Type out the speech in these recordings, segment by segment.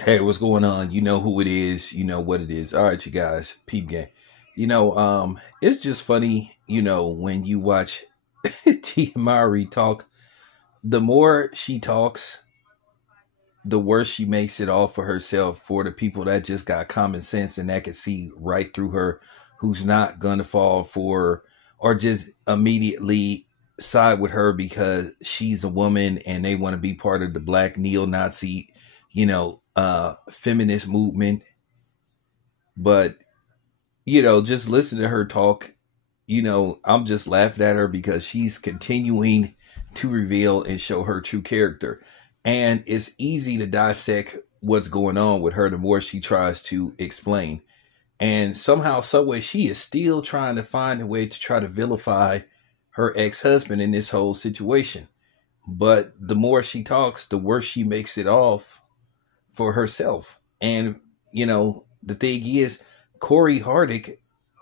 Hey, what's going on? You know who it is. You know what it is. All right, you guys, peep game. It's just funny, when you watch T. Mowry talk, the more she talks, the worse she makes it all for herself for the people that just got common sense and that can see right through her, who's not gonna fall for or just immediately side with her because she's a woman and they want to be part of the black neo-Nazi, feminist movement. But just listen to her talk. I'm just laughing at her because she's continuing to reveal and show her true character. And it's easy to dissect what's going on with her the more she tries to explain. And somehow, someway, she is still trying to find a way to try to vilify her ex-husband in this whole situation. But the more she talks, the worse she makes it off for herself. And, the thing is, Corey Hardick,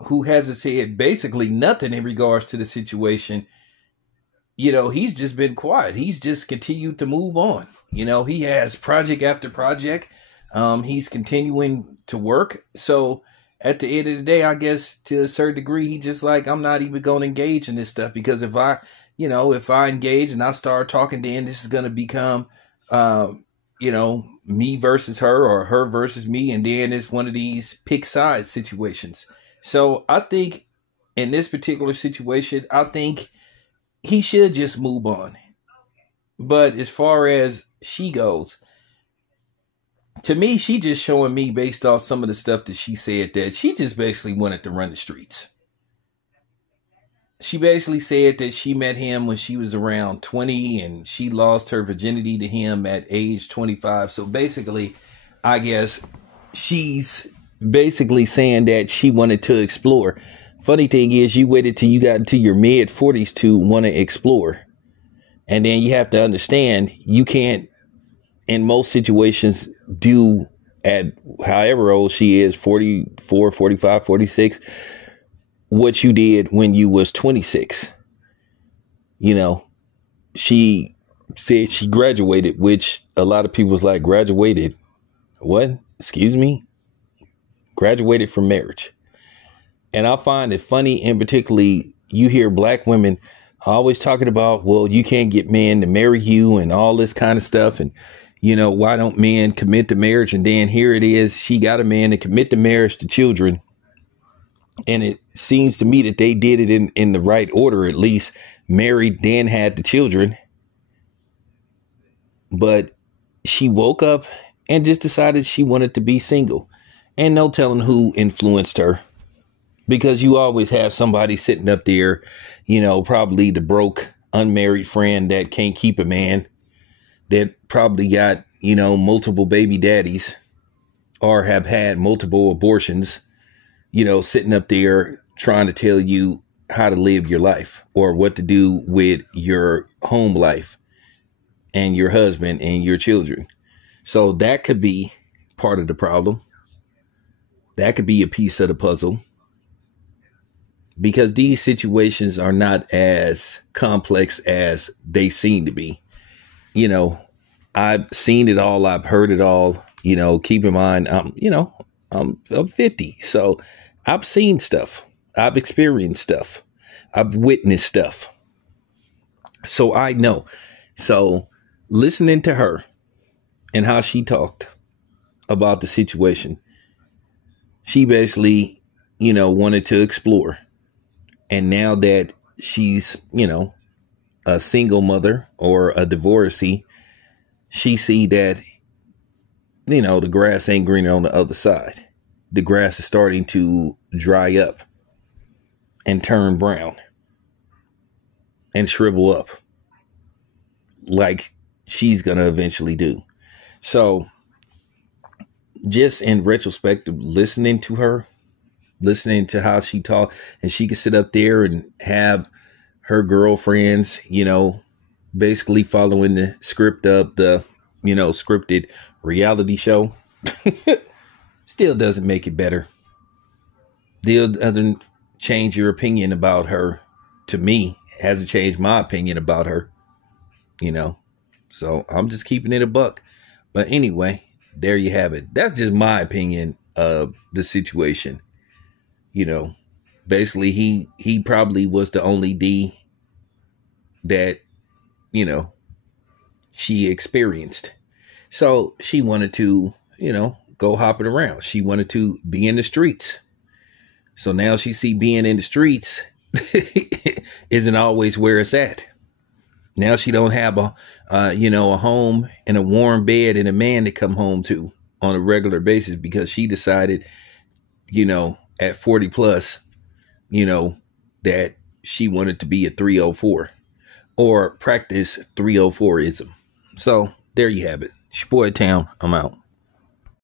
who hasn't said basically nothing in regards to the situation, he's just been quiet. He's just continued to move on. He has project after project. He's continuing to work. So at the end of the day, I guess to a certain degree, he just like, I'm not even going to engage in this stuff because if I engage and I start talking, then this is going to become, me versus her or her versus me. And then it's one of these pick sides situations. So I think in this particular situation, I think he should just move on. But as far as she goes, to me, she just showing me based off some of the stuff that she said that she just basically wanted to run the streets. She basically said that she met him when she was around 20 and she lost her virginity to him at age 25. So basically, I guess she's basically saying that she wanted to explore. Funny thing is, you waited till you got into your mid 40s to want to explore. And then you have to understand you can't, in most situations, do at however old she is, 44, 45, 46, what you did when you was 26. She said she graduated, which a lot of people was like, graduated? What? Excuse me? Graduated from marriage. And I find it funny, and particularly you hear black women always talking about, well, you can't get men to marry you and all this kind of stuff. And, why don't men commit to marriage? And then here it is. She got a man to commit to marriage to children. And it seems to me that they did it in the right order, at least married, then had the children. But she woke up and just decided she wanted to be single. And no telling who influenced her. Because you always have somebody sitting up there, probably the broke, unmarried friend that can't keep a man, that probably got, multiple baby daddies or have had multiple abortions, sitting up there trying to tell you how to live your life or what to do with your home life and your husband and your children. So that could be part of the problem. That could be a piece of the puzzle. Because these situations are not as complex as they seem to be. I've seen it all. I've heard it all. Keep in mind, I'm 50. So I've seen stuff. I've experienced stuff. I've witnessed stuff. So I know. So listening to her and how she talked about the situation, she basically, wanted to explore. And now that she's, a single mother or a divorcee, she see that, the grass ain't greener on the other side. The grass is starting to dry up and turn brown and shrivel up like she's going to eventually do. So just in retrospect, listening to her, listening to how she talked, and she could sit up there and have her girlfriends, basically following the script of the, scripted reality show. Still doesn't make it better. Still doesn't change your opinion about her. To me, it hasn't changed my opinion about her, So I'm just keeping it a buck. But anyway, there you have it. That's just my opinion of the situation. You know, basically he probably was the only D that, you know, she experienced. So she wanted to, go hopping around. She wanted to be in the streets. So now she see being in the streets isn't always where it's at. Now she don't have a home and a warm bed and a man to come home to on a regular basis because she decided, at 40 plus, that she wanted to be a 304 or practice 304ism. So there you have it. It's your boy Town. I'm out.